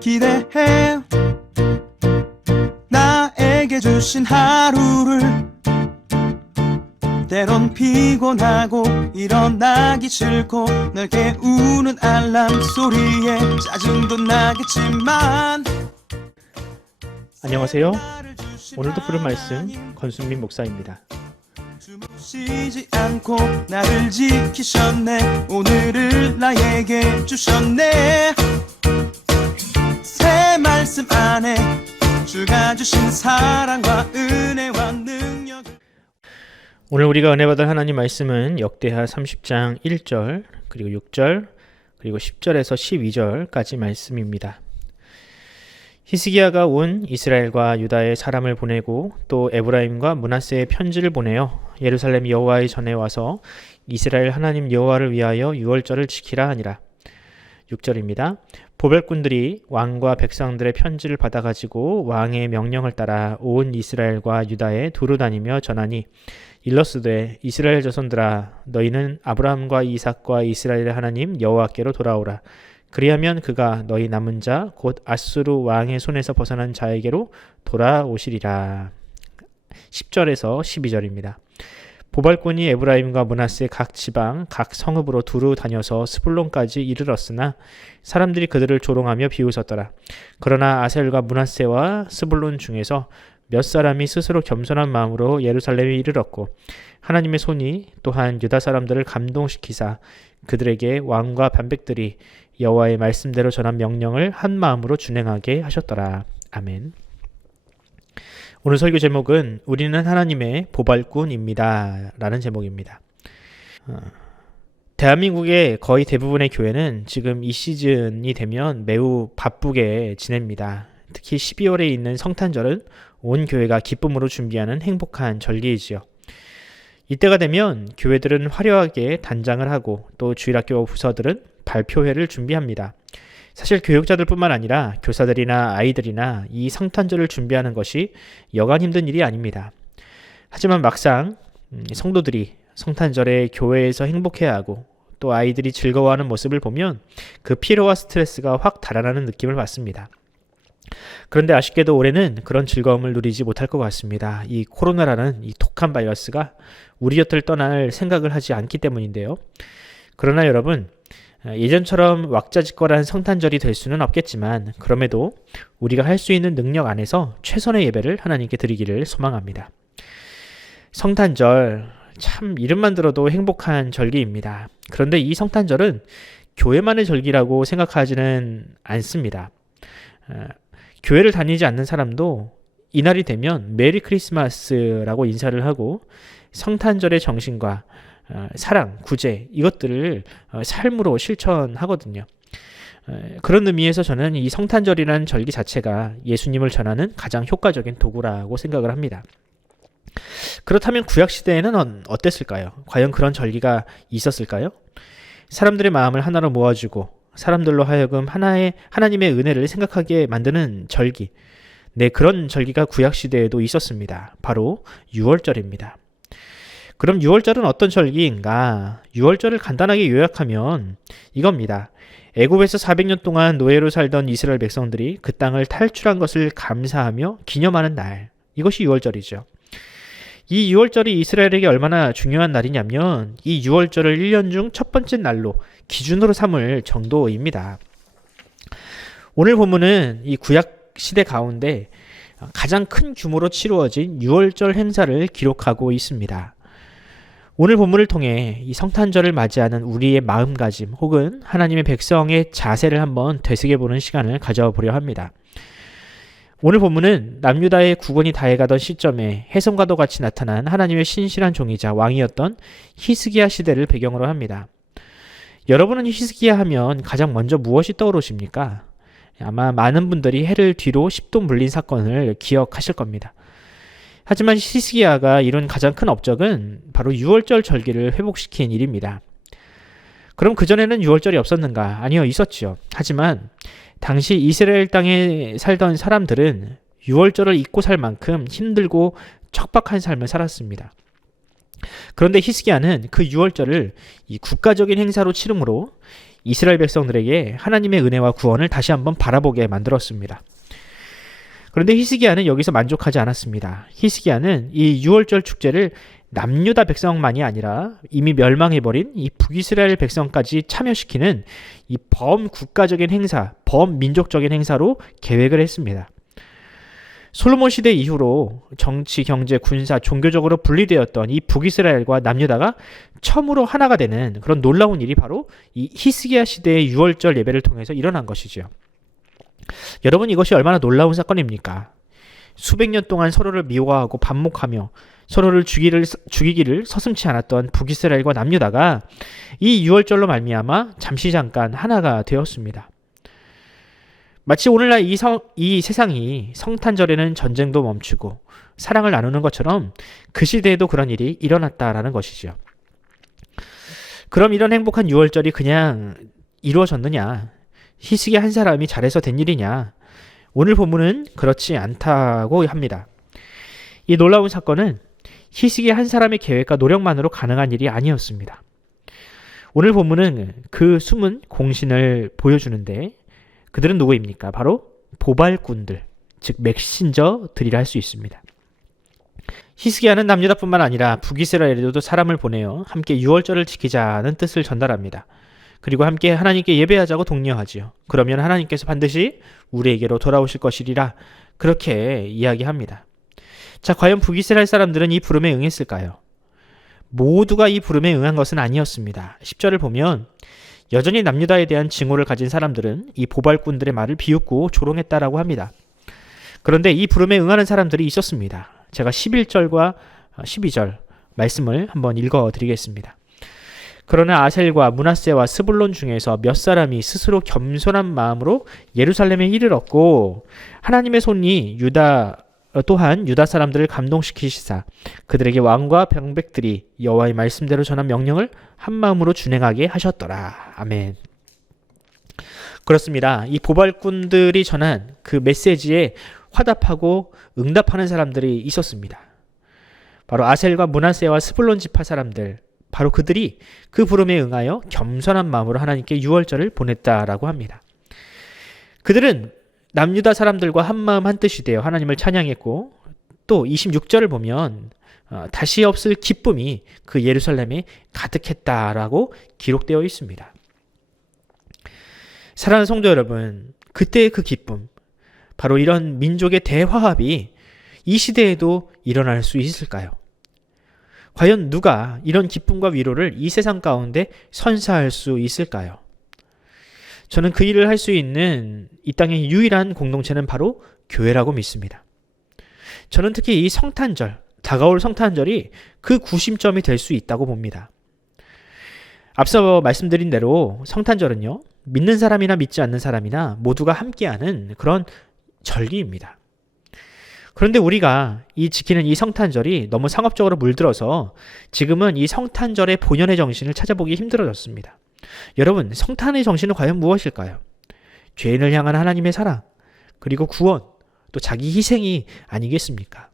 기대해. 나에게 주신 하루를 때론 피곤하고 일어나기 싫고 널 깨우는 알람 소리에 짜증도 나겠지만. 안녕하세요. 오늘도 부른 말씀 권순민 목사입니다. 쉬지 않고 나를 지키셨네. 오늘을 나에게 주셨네. 새 말씀 안에 주가 주신 사랑과 은혜와 능력. 오늘 우리가 은혜 받을 하나님 말씀은 역대하 30장 1절 그리고 6절 그리고 10절에서 12절까지 말씀입니다. 히스기야가 온 이스라엘과 유다의 사람을 보내고 또 에브라임과 므낫세의 편지를 보내어 예루살렘 여호와의 전에 와서 이스라엘 하나님 여호와를 위하여 유월절을 지키라 하니라. 6절입니다. 보별꾼들이 왕과 백성들의 편지를 받아가지고 왕의 명령을 따라 온 이스라엘과 유다에 두루 다니며 전하니 일러스되 이스라엘 자손들아 너희는 아브라함과 이삭과 이스라엘의 하나님 여호와께로 돌아오라. 그리하면 그가 너희 남은 자 곧 아수르 왕의 손에서 벗어난 자에게로 돌아오시리라. 10절에서 12절입니다. 보발꾼이 에브라임과 므낫세 각 지방 각 성읍으로 두루 다녀서 스불론까지 이르렀으나 사람들이 그들을 조롱하며 비웃었더라. 그러나 아셀과 므낫세와 스불론 중에서 몇 사람이 스스로 겸손한 마음으로 예루살렘에 이르렀고 하나님의 손이 또한 유다 사람들을 감동시키사 그들에게 왕과 반백들이 여호와의 말씀대로 전한 명령을 한 마음으로 준행하게 하셨더라. 아멘. 오늘 설교 제목은 우리는 하나님의 보발꾼입니다 라는 제목입니다. 대한민국의 거의 대부분의 교회는 지금 이 시즌이 되면 매우 바쁘게 지냅니다. 특히 12월에 있는 성탄절은 온 교회가 기쁨으로 준비하는 행복한 절기이지요. 이때가 되면 교회들은 화려하게 단장을 하고 또 주일학교 부서들은 발표회를 준비합니다. 사실 교육자들뿐만 아니라 교사들이나 아이들이나 이 성탄절을 준비하는 것이 여간 힘든 일이 아닙니다. 하지만 막상 성도들이 성탄절에 교회에서 행복해하고 또 아이들이 즐거워하는 모습을 보면 그 피로와 스트레스가 확 달아나는 느낌을 받습니다. 그런데 아쉽게도 올해는 그런 즐거움을 누리지 못할 것 같습니다. 이 코로나라는 이 독한 바이러스가 우리 곁을 떠날 생각을 하지 않기 때문인데요. 그러나 여러분, 예전처럼 왁자지껄한 성탄절이 될 수는 없겠지만 그럼에도 우리가 할 수 있는 능력 안에서 최선의 예배를 하나님께 드리기를 소망합니다. 성탄절, 참 이름만 들어도 행복한 절기입니다. 그런데 이 성탄절은 교회만의 절기라고 생각하지는 않습니다. 교회를 다니지 않는 사람도 이날이 되면 메리 크리스마스라고 인사를 하고 성탄절의 정신과 사랑, 구제 이것들을 삶으로 실천하거든요. 그런 의미에서 저는 이 성탄절이라는 절기 자체가 예수님을 전하는 가장 효과적인 도구라고 생각을 합니다. 그렇다면 구약시대에는 어땠을까요? 과연 그런 절기가 있었을까요? 사람들의 마음을 하나로 모아주고 사람들로 하여금 하나님의 은혜를 생각하게 만드는 절기. 네, 그런 절기가 구약시대에도 있었습니다. 바로 유월절입니다. 그럼 유월절은 어떤 절기인가? 유월절을 간단하게 요약하면 이겁니다. 애굽에서 400년 동안 노예로 살던 이스라엘 백성들이 그 땅을 탈출한 것을 감사하며 기념하는 날. 이것이 유월절이죠. 이 유월절이 이스라엘에게 얼마나 중요한 날이냐면 이 유월절을 1년 중 첫 번째 날로 기준으로 삼을 정도입니다. 오늘 본문은 이 구약 시대 가운데 가장 큰 규모로 치루어진 유월절 행사를 기록하고 있습니다. 오늘 본문을 통해 이 성탄절을 맞이하는 우리의 마음가짐 혹은 하나님의 백성의 자세를 한번 되새겨보는 시간을 가져보려 합니다. 오늘 본문은 남유다의 국원이 다해가던 시점에 혜성과도 같이 나타난 하나님의 신실한 종이자 왕이었던 히스기야 시대를 배경으로 합니다. 여러분은 히스기야 하면 가장 먼저 무엇이 떠오르십니까? 아마 많은 분들이 해를 뒤로 10도 물린 사건을 기억하실 겁니다. 하지만 히스기야가 이룬 가장 큰 업적은 바로 유월절 절기를 회복시킨 일입니다. 그럼 그전에는 유월절이 없었는가? 아니요, 있었지요. 하지만 당시 이스라엘 땅에 살던 사람들은 유월절을 잊고 살 만큼 힘들고 척박한 삶을 살았습니다. 그런데 히스기야는 그 유월절을 이 국가적인 행사로 치름으로 이스라엘 백성들에게 하나님의 은혜와 구원을 다시 한번 바라보게 만들었습니다. 그런데 히스기야는 여기서 만족하지 않았습니다. 히스기야는 이 유월절 축제를 남유다 백성만이 아니라 이미 멸망해버린 이 북이스라엘 백성까지 참여시키는 이 범국가적인 행사, 범민족적인 행사로 계획을 했습니다. 솔로몬 시대 이후로 정치, 경제, 군사, 종교적으로 분리되었던 이 북이스라엘과 남유다가 처음으로 하나가 되는 그런 놀라운 일이 바로 이 히스기야 시대의 유월절 예배를 통해서 일어난 것이죠. 여러분, 이것이 얼마나 놀라운 사건입니까? 수백 년 동안 서로를 미워하고 반목하며 서로를 죽이기를 서슴지 않았던 북이스라엘과 남유다가 이 유월절로 말미암아 잠깐 하나가 되었습니다. 마치 오늘날 이 세상이 성탄절에는 전쟁도 멈추고 사랑을 나누는 것처럼 그 시대에도 그런 일이 일어났다라는 것이죠. 그럼 이런 행복한 유월절이 그냥 이루어졌느냐? 히스기야 한 사람이 잘해서 된 일이냐? 오늘 본문은 그렇지 않다고 합니다. 이 놀라운 사건은 히스기야 한 사람의 계획과 노력만으로 가능한 일이 아니었습니다. 오늘 본문은 그 숨은 공신을 보여주는데 그들은 누구입니까? 바로 보발꾼들, 즉 메신저들이라 할 수 있습니다. 히스기야는 남유다뿐만 아니라 북이스라엘에도 사람을 보내어 함께 유월절을 지키자는 뜻을 전달합니다. 그리고 함께 하나님께 예배하자고 독려하지요. 그러면 하나님께서 반드시 우리에게로 돌아오실 것이리라 그렇게 이야기합니다. 자, 과연 북이스라엘 사람들은 이 부름에 응했을까요? 모두가 이 부름에 응한 것은 아니었습니다. 10절을 보면 여전히 남유다에 대한 증오를 가진 사람들은 이 보발꾼들의 말을 비웃고 조롱했다라고 합니다. 그런데 이 부름에 응하는 사람들이 있었습니다. 제가 11절과 12절 말씀을 한번 읽어드리겠습니다. 그러나 아셀과 므낫세와 스불론 중에서 몇 사람이 스스로 겸손한 마음으로 예루살렘에 이르렀고 하나님의 손이 또한 유다 사람들을 감동시키시사 그들에게 왕과 병백들이 여호와의 말씀대로 전한 명령을 한 마음으로 준행하게 하셨더라. 아멘. 그렇습니다. 이 보발꾼들이 전한 그 메시지에 화답하고 응답하는 사람들이 있었습니다. 바로 아셀과 므낫세와 스불론 지파 사람들, 바로 그들이 그 부름에 응하여 겸손한 마음으로 하나님께 유월절을 보냈다라고 합니다. 그들은 남유다 사람들과 한마음 한뜻이 되어 하나님을 찬양했고 또 26절을 보면 다시 없을 기쁨이 그 예루살렘에 가득했다라고 기록되어 있습니다. 사랑하는 성도 여러분, 그때의 그 기쁨, 바로 이런 민족의 대화합이 이 시대에도 일어날 수 있을까요? 과연 누가 이런 기쁨과 위로를 이 세상 가운데 선사할 수 있을까요? 저는 그 일을 할 수 있는 이 땅의 유일한 공동체는 바로 교회라고 믿습니다. 저는 특히 이 성탄절, 다가올 성탄절이 그 구심점이 될 수 있다고 봅니다. 앞서 말씀드린 대로 성탄절은요, 믿는 사람이나 믿지 않는 사람이나 모두가 함께하는 그런 절기입니다. 그런데 우리가 지키는 이 성탄절이 너무 상업적으로 물들어서 지금은 이 성탄절의 본연의 정신을 찾아보기 힘들어졌습니다. 여러분, 성탄의 정신은 과연 무엇일까요? 죄인을 향한 하나님의 사랑, 그리고 구원, 또 자기 희생이 아니겠습니까?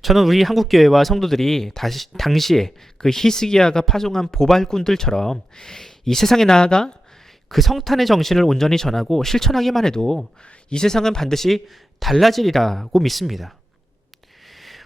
저는 우리 한국교회와 성도들이 당시에 그 히스기야가 파송한 보발꾼들처럼 이 세상에 나아가 그 성탄의 정신을 온전히 전하고 실천하기만 해도 이 세상은 반드시 달라지리라고 믿습니다.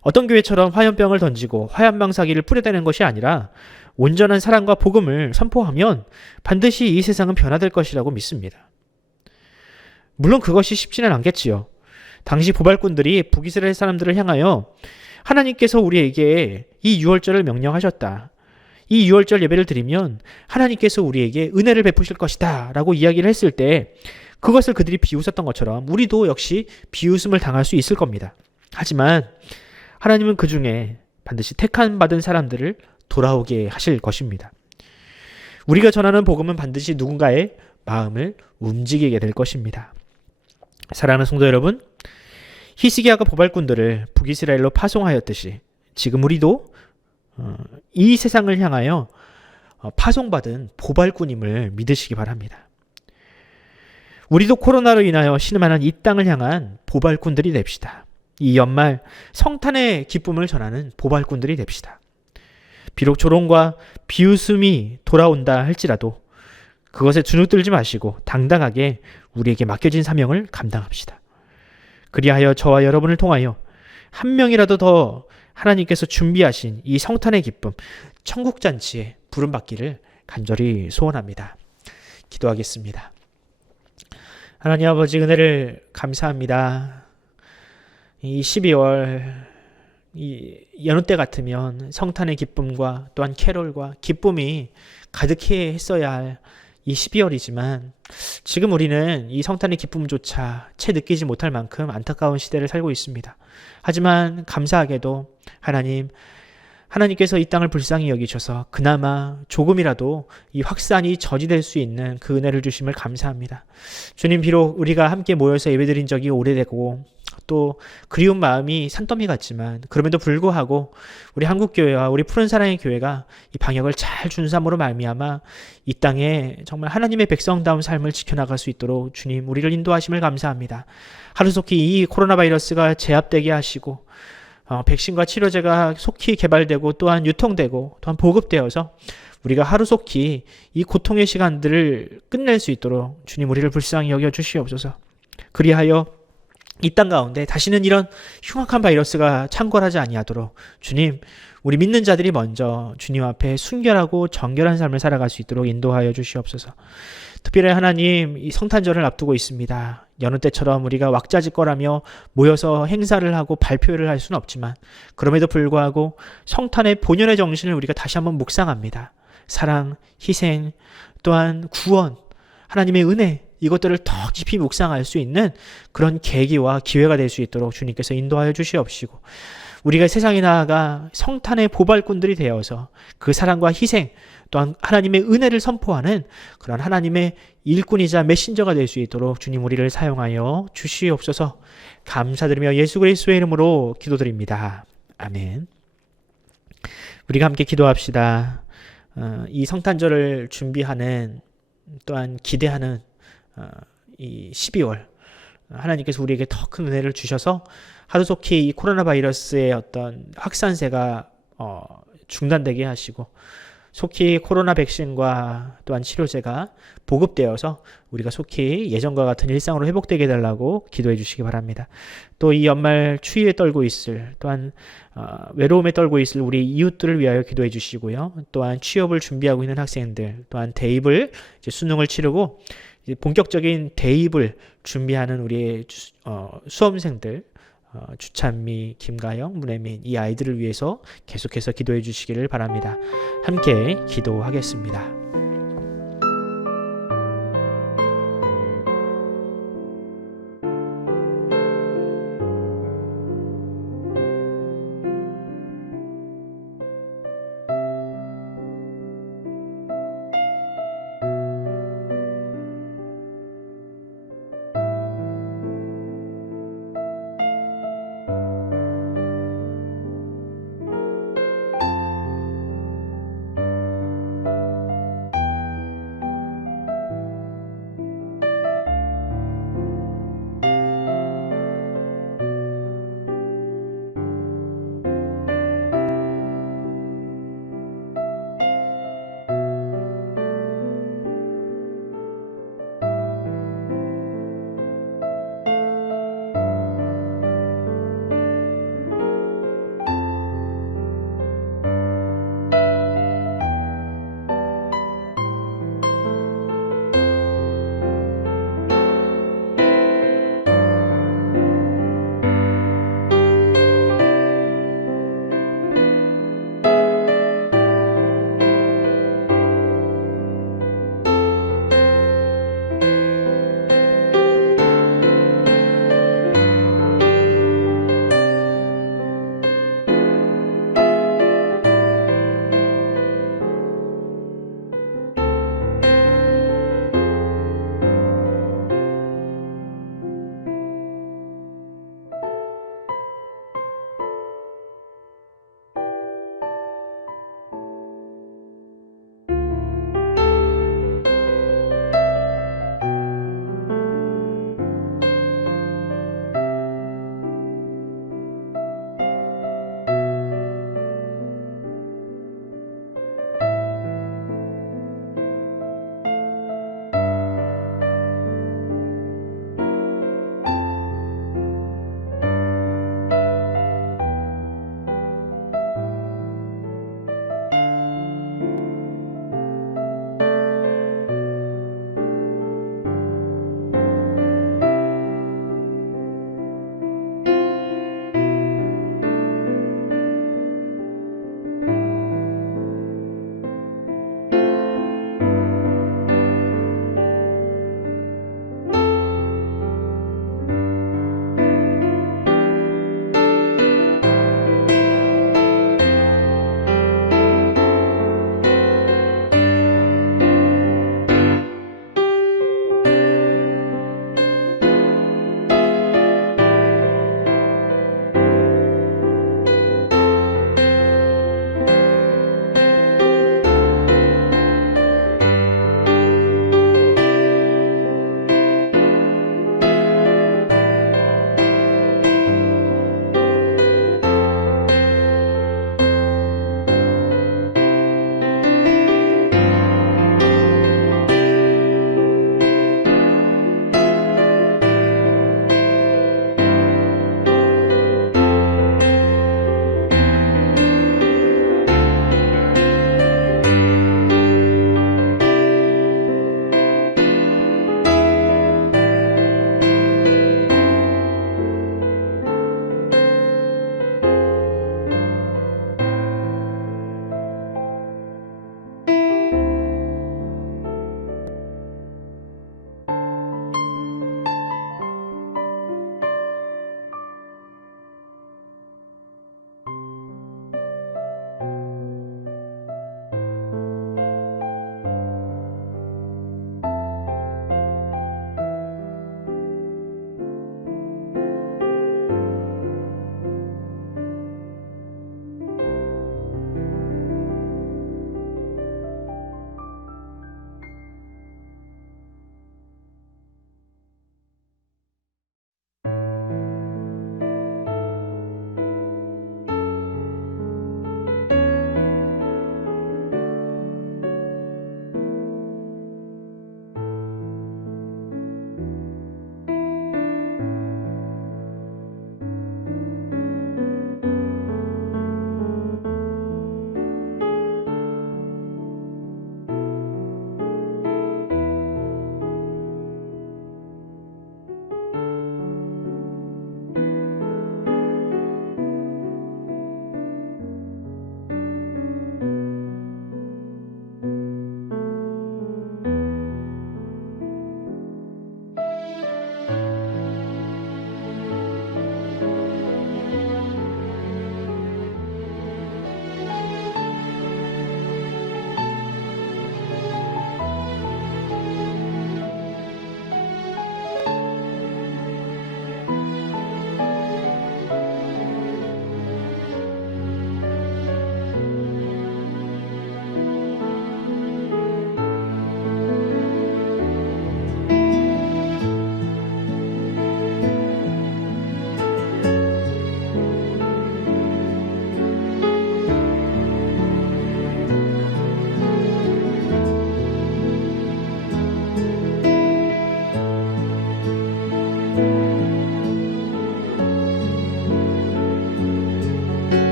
어떤 교회처럼 화염병을 던지고 화염방사기를 뿌려대는 것이 아니라 온전한 사랑과 복음을 선포하면 반드시 이 세상은 변화될 것이라고 믿습니다. 물론 그것이 쉽지는 않겠지요. 당시 보발꾼들이 북이스라엘 사람들을 향하여 하나님께서 우리에게 이 유월절을 명령하셨다. 이 유월절 예배를 드리면 하나님께서 우리에게 은혜를 베푸실 것이다 라고 이야기를 했을 때 그것을 그들이 비웃었던 것처럼 우리도 역시 비웃음을 당할 수 있을 겁니다. 하지만 하나님은 그 중에 반드시 택한 받은 사람들을 돌아오게 하실 것입니다. 우리가 전하는 복음은 반드시 누군가의 마음을 움직이게 될 것입니다. 사랑하는 성도 여러분, 히스기야가 보발꾼들을 북이스라엘로 파송하였듯이 지금 우리도 이 세상을 향하여 파송받은 보발꾼임을 믿으시기 바랍니다. 우리도 코로나로 인하여 신음하는 이 땅을 향한 보발꾼들이 됩시다. 이 연말 성탄의 기쁨을 전하는 보발꾼들이 됩시다. 비록 조롱과 비웃음이 돌아온다 할지라도 그것에 주눅들지 마시고 당당하게 우리에게 맡겨진 사명을 감당합시다. 그리하여 저와 여러분을 통하여 한 명이라도 더 하나님께서 준비하신 이 성탄의 기쁨, 천국잔치에 부름받기를 간절히 소원합니다. 기도하겠습니다. 하나님 아버지, 은혜를 감사합니다. 이 12월 이 여느 때 같으면 성탄의 기쁨과 또한 캐롤과 기쁨이 가득해 했어야 할 이 12월이지만 지금 우리는 이 성탄의 기쁨조차 채 느끼지 못할 만큼 안타까운 시대를 살고 있습니다. 하지만 감사하게도 하나님께서 이 땅을 불쌍히 여기셔서 그나마 조금이라도 이 확산이 저지될 수 있는 그 은혜를 주심을 감사합니다. 주님, 비록 우리가 함께 모여서 예배드린 적이 오래되고 또 그리운 마음이 산더미 같지만 그럼에도 불구하고 우리 한국교회와 우리 푸른 사랑의 교회가 이 방역을 잘 준수함으로 말미암아 이 땅에 정말 하나님의 백성다운 삶을 지켜나갈 수 있도록 주님 우리를 인도하심을 감사합니다. 하루속히 이 코로나 바이러스가 제압되게 하시고 백신과 치료제가 속히 개발되고 또한 유통되고 또한 보급되어서 우리가 하루속히 이 고통의 시간들을 끝낼 수 있도록 주님 우리를 불쌍히 여겨 주시옵소서. 그리하여 이 땅 가운데 다시는 이런 흉악한 바이러스가 창궐하지 아니하도록 주님, 우리 믿는 자들이 먼저 주님 앞에 순결하고 정결한 삶을 살아갈 수 있도록 인도하여 주시옵소서. 특별히 하나님, 이 성탄절을 앞두고 있습니다. 여느 때처럼 우리가 왁자지껄하며 모여서 행사를 하고 발표를 할 수는 없지만 그럼에도 불구하고 성탄의 본연의 정신을 우리가 다시 한번 묵상합니다. 사랑, 희생, 또한 구원, 하나님의 은혜, 이것들을 더 깊이 묵상할 수 있는 그런 계기와 기회가 될 수 있도록 주님께서 인도하여 주시옵시고 우리가 세상에 나아가 성탄의 보발꾼들이 되어서 그 사랑과 희생 또한 하나님의 은혜를 선포하는 그런 하나님의 일꾼이자 메신저가 될 수 있도록 주님 우리를 사용하여 주시옵소서. 감사드리며 예수 그리스도의 이름으로 기도드립니다. 아멘. 우리가 함께 기도합시다. 이 성탄절을 준비하는 또한 기대하는 이 12월 하나님께서 우리에게 더 큰 은혜를 주셔서 하루속히 이 코로나 바이러스의 어떤 확산세가 중단되게 하시고 속히 코로나 백신과 또한 치료제가 보급되어서 우리가 속히 예전과 같은 일상으로 회복되게 해달라고 기도해 주시기 바랍니다. 또 이 연말 추위에 떨고 있을 또한 외로움에 떨고 있을 우리 이웃들을 위하여 기도해 주시고요. 또한 취업을 준비하고 있는 학생들 또한 대입을 이제 수능을 치르고 이제 본격적인 대입을 준비하는 우리의 수험생들 주찬미, 김가영, 문혜민 이 아이들을 위해서 계속해서 기도해 주시기를 바랍니다. 함께 기도하겠습니다.